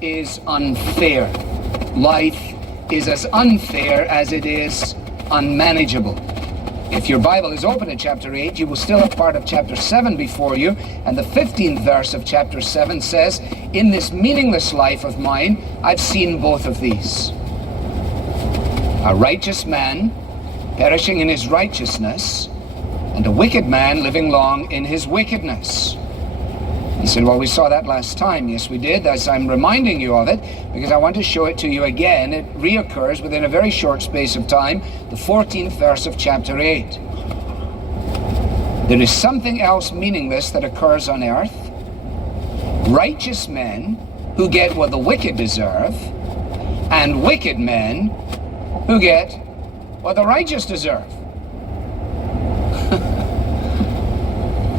is unfair. Life is as unfair as it is unmanageable. If your Bible is open at chapter 8, you will still have part of chapter 7 before you, and the 15th verse of chapter 7 says, "In this meaningless life of mine, I've seen both of these. A righteous man perishing in his righteousness, and a wicked man living long in his wickedness." He said, well, we saw that last time. Yes, we did, as I'm reminding you of it, because I want to show it to you again. It reoccurs within a very short space of time, the 14th verse of chapter 8. There is something else meaningless that occurs on earth. Righteous men who get what the wicked deserve, and wicked men who get what the righteous deserve.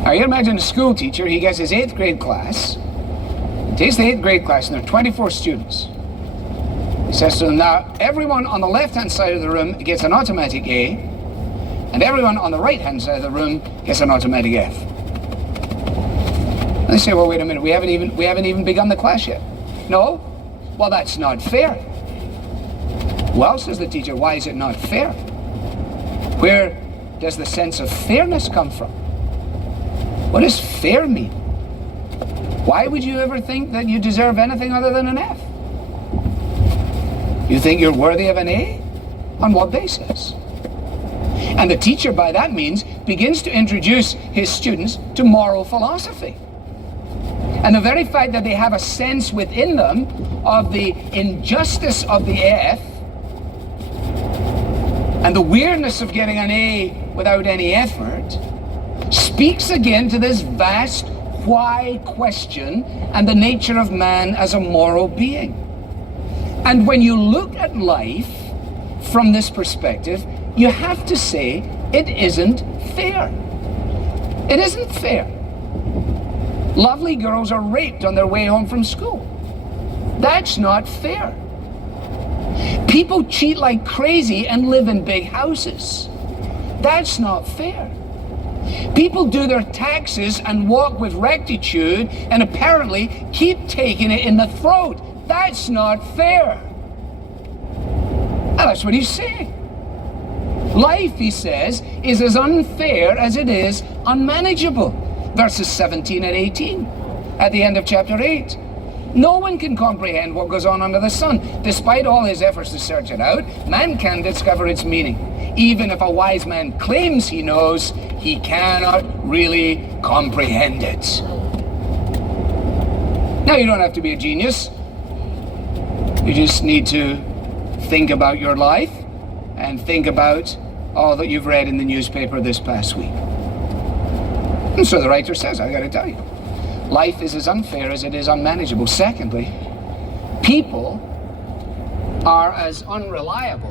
Now you imagine a school teacher, he gets his 8th grade class, he takes the 8th grade class, and there are 24 students. He says to them, now everyone on the left-hand side of the room gets an automatic A, and everyone on the right-hand side of the room gets an automatic F. And they say, well, wait a minute, we haven't even begun the class yet. No? Well, that's not fair. Well, says the teacher, why is it not fair? Where does the sense of fairness come from? What does fair mean? Why would you ever think that you deserve anything other than an F? You think you're worthy of an A? On what basis? And the teacher, by that means, begins to introduce his students to moral philosophy. And the very fact that they have a sense within them of the injustice of the F and the weirdness of getting an A without any effort speaks again to this vast why question and the nature of man as a moral being. And when you look at life from this perspective, you have to say it isn't fair. It isn't fair. Lovely girls are raped on their way home from school. That's not fair. People cheat like crazy and live in big houses. That's not fair. People do their taxes and walk with rectitude and apparently keep taking it in the throat. That's not fair. And that's what he's saying. Life, he says, is as unfair as it is unmanageable. Verses 17 and 18 at the end of chapter 8. No one can comprehend what goes on under the sun. Despite all his efforts to search it out, man can't discover its meaning. Even if a wise man claims he knows, he cannot really comprehend it. Now, you don't have to be a genius. You just need to think about your life and think about all that you've read in the newspaper this past week. And so the writer says, I got to tell you, life is as unfair as it is unmanageable. Secondly, people are as unreliable